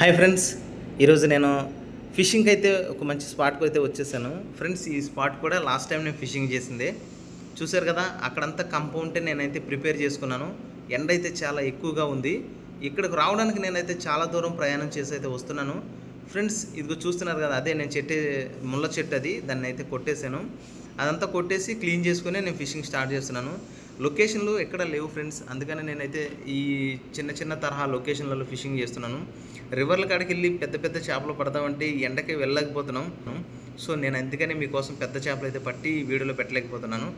Hi friends, ఈరోజు నేను ఫిషింగ్కి అయితే ఒక మంచి స్పాట్కి అయితే వచ్చేసాను. ఫ్రెండ్స్, ఈ స్పాట్ కూడా లాస్ట్ టైం నేను ఫిషింగ్ చేసిందే. చూశారు కదా, అక్కడంతా కంపౌండ్ నేనైతే ప్రిపేర్ చేసుకున్నాను. ఎండ అయితే చాలా ఎక్కువగా ఉంది. ఇక్కడికి రావడానికి నేనైతే చాలా దూరం ప్రయాణం చేసి అయితే వస్తున్నాను. ఫ్రెండ్స్, ఇదిగో చూస్తున్నారు కదా, అదే నేను ముళ్ళ చెట్టు అది, దాన్ని అయితే కొట్టేశాను. అదంతా కొట్టేసి క్లీన్ చేసుకుని నేను ఫిషింగ్ స్టార్ట్ చేస్తున్నాను. లొకేషన్లు ఎక్కడ లేవు ఫ్రెండ్స్, అందుకని నేనైతే ఈ చిన్న చిన్న తరహా లొకేషన్లలో ఫిషింగ్ చేస్తున్నాను. రివర్ల కాడికి వెళ్ళి పెద్ద పెద్ద చేపలు పడదామంటే ఈ ఎండకి వెళ్ళలేకపోతున్నాం. సో నేను అందుకని మీకోసం పెద్ద చేపలు అయితే పట్టి వీడియోలో పెట్టలేకపోతున్నాను.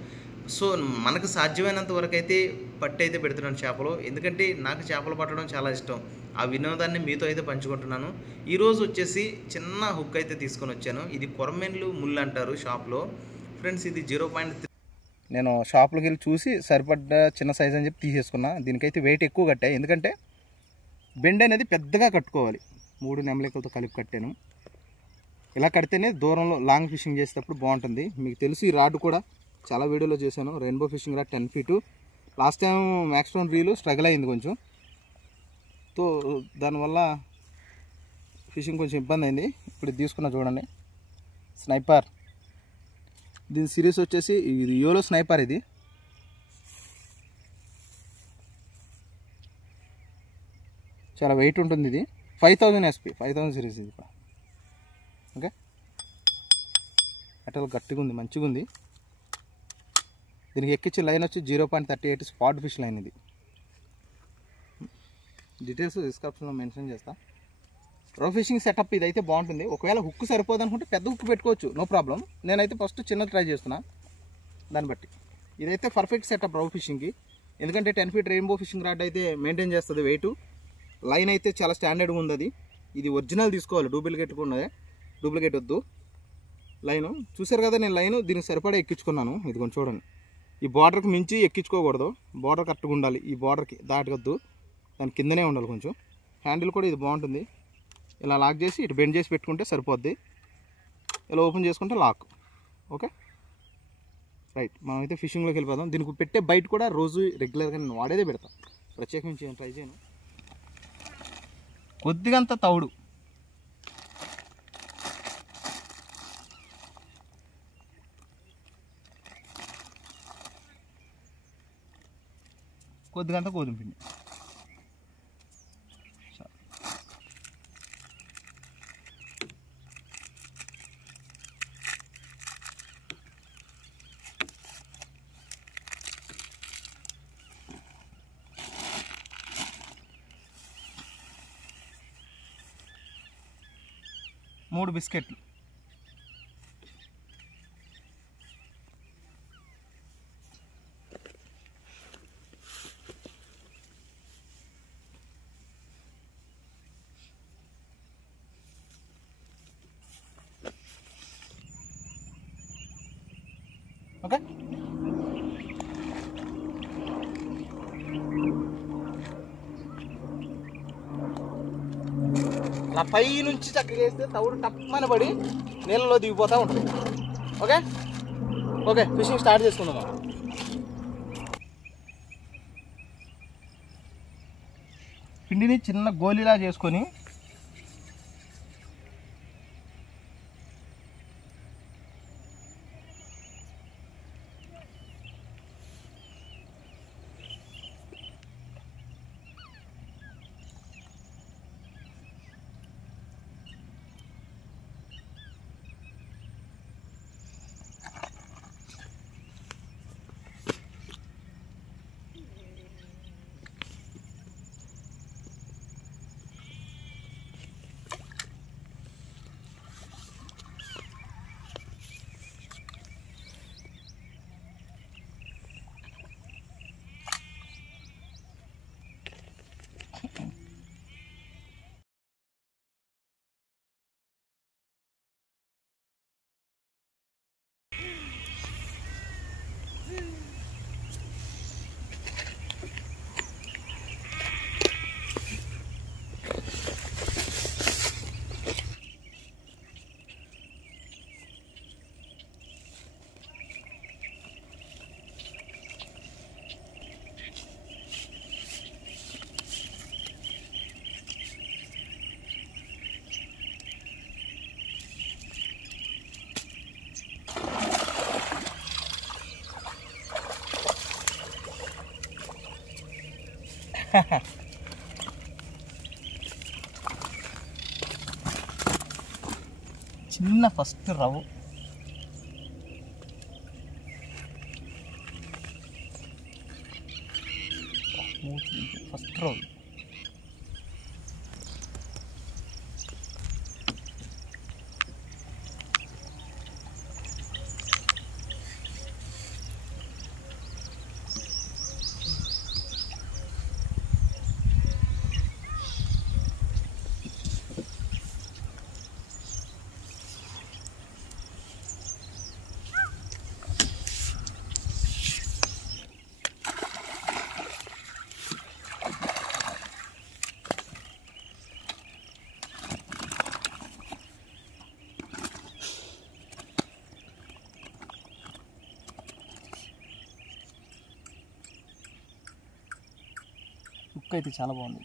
సో మనకు సాధ్యమైనంత వరకు అయితే పట్టి అయితే పెడుతున్నాను చేపలు, ఎందుకంటే నాకు చేపలు పట్టడం చాలా ఇష్టం. ఆ వినోదాన్ని మీతో అయితే పంచుకుంటున్నాను. ఈరోజు వచ్చేసి చిన్న హుక్ అయితే తీసుకొని వచ్చాను. ఇది కొరమెన్లు ముళ్ళు అంటారు షాప్లో. ఫ్రెండ్స్, ఇది 0.3. నేను షాప్లోకి వెళ్ళి చూసి సరిపడ్డ చిన్న సైజ్ అని చెప్పి తీసేసుకున్నా. దీనికైతే వెయిట్ ఎక్కువ కట్టాయి, ఎందుకంటే బెండ్ అనేది పెద్దగా కట్టుకోవాలి. 3 నెమలికలతో కలిపి కట్టాను. ఇలా కడితేనే దూరంలో లాంగ్ ఫిషింగ్ చేసేటప్పుడు బాగుంటుంది. మీకు తెలుసు, ఈ రాడ్ కూడా చాలా వీడియోలో చేశాను. Rainbow fishing rod 10 feet. Last time Maxtone reel struggle అయింది కొంచెం, తో దానివల్ల ఫిషింగ్ కొంచెం ఇబ్బంది అయింది. ఇప్పుడు ఇది తీసుకున్నా చూడండి, స్నైపర్. దీని సిరీస్ వచ్చేసి ఇది యోలో స్నైపర్. ఇది చాలా వెయిట్ ఉంటుంది. ఇది 5000 SP, 5000 సిరీస్ ఇది. ఓకే, అటల్ గట్టిగా ఉంది, మంచిగా ఉంది. దీనికి ఎక్కించే లైన్ వచ్చి 0.38 స్పాట్ ఫిష్ లైన్. ఇది డీటెయిల్స్ డిస్క్రిప్షన్లో మెన్షన్ చేస్తా. రో ఫిషింగ్ సెటప్ ఇదైతే బాగుంటుంది. ఒకవేళ హుక్ సరిపోదు అనుకుంటే పెద్ద హుక్ పెట్టుకోవచ్చు, నో ప్రాబ్లం. నేనైతే ఫస్ట్ చిన్నది ట్రై చేస్తున్నా. దాన్ని బట్టి ఇదైతే పర్ఫెక్ట్ సెటప్ రో ఫిషింగ్కి, ఎందుకంటే 10 feet రెయిన్బో ఫిషింగ్ రాడ్ అయితే మెయింటైన్ చేస్తుంది వెయిట్. లైన్ అయితే చాలా స్టాండర్డ్గా ఉంది. ఇది ఒరిజినల్ తీసుకోవాలి, డూప్లికేట్ ఉన్నదే. డూప్లికేట్ వద్దు. లైను చూసారు కదా, నేను లైను దీనికి సరిపడా ఎక్కించుకున్నాను. ఇది కొంచెం చూడండి, ఈ బార్డర్కి మించి ఎక్కించుకోకూడదు. బార్డర్ కరెక్ట్గా ఉండాలి, ఈ బార్డర్కి దాటవద్దు, దాని కిందనే ఉండాలి కొంచెం. హ్యాండిల్ కూడా ఇది బాగుంటుంది. ఇలా లాక్ చేసి ఇటు బెండ్ చేసి పెట్టుకుంటే సరిపోద్ది. ఇలా ఓపెన్ చేసుకుంటే లాక్. ఓకే రైట్, మనమైతే ఫిషింగ్లోకి వెళ్ళిపోదాం. దీనికి పెట్టే బయట కూడా రోజు రెగ్యులర్గా నేను వాడేదే పెడతాను, ప్రత్యేకించి ట్రై చేయను. కొద్దిగంత తౌడు, కొద్దిగంత గోధుమ పిండి. మూడు బిస్కెట్లు. ఓకే, అలా పై నుంచి చక్కగా వేస్తే తౌడు టప్పని పడి నీళ్ళలో దిగిపోతూ ఉంటుంది. ఓకే ఓకే, ఫిషింగ్ స్టార్ట్ చేసుకుందాం. పిండిని చిన్న గోలీలా చేసుకొని చిన్న ఫస్ట్ రవ్వు ఫస్ట్ రవ్వు కుక్క అయితే చాలా బాగుంది.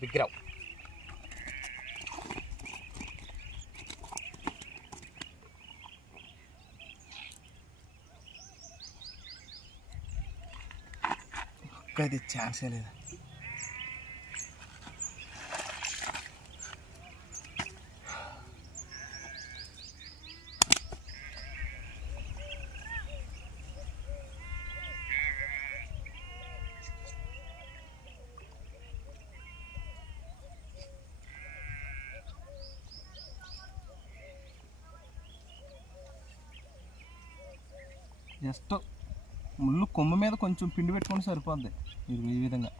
బిగ్రావ్ అది ఛాన్సే లేదు. జస్ట్ ముళ్ళు కొమ్మ మీద కొంచెం పిండి పెట్టుకొని సరిపోద్ది. ఇది ఈ విధంగా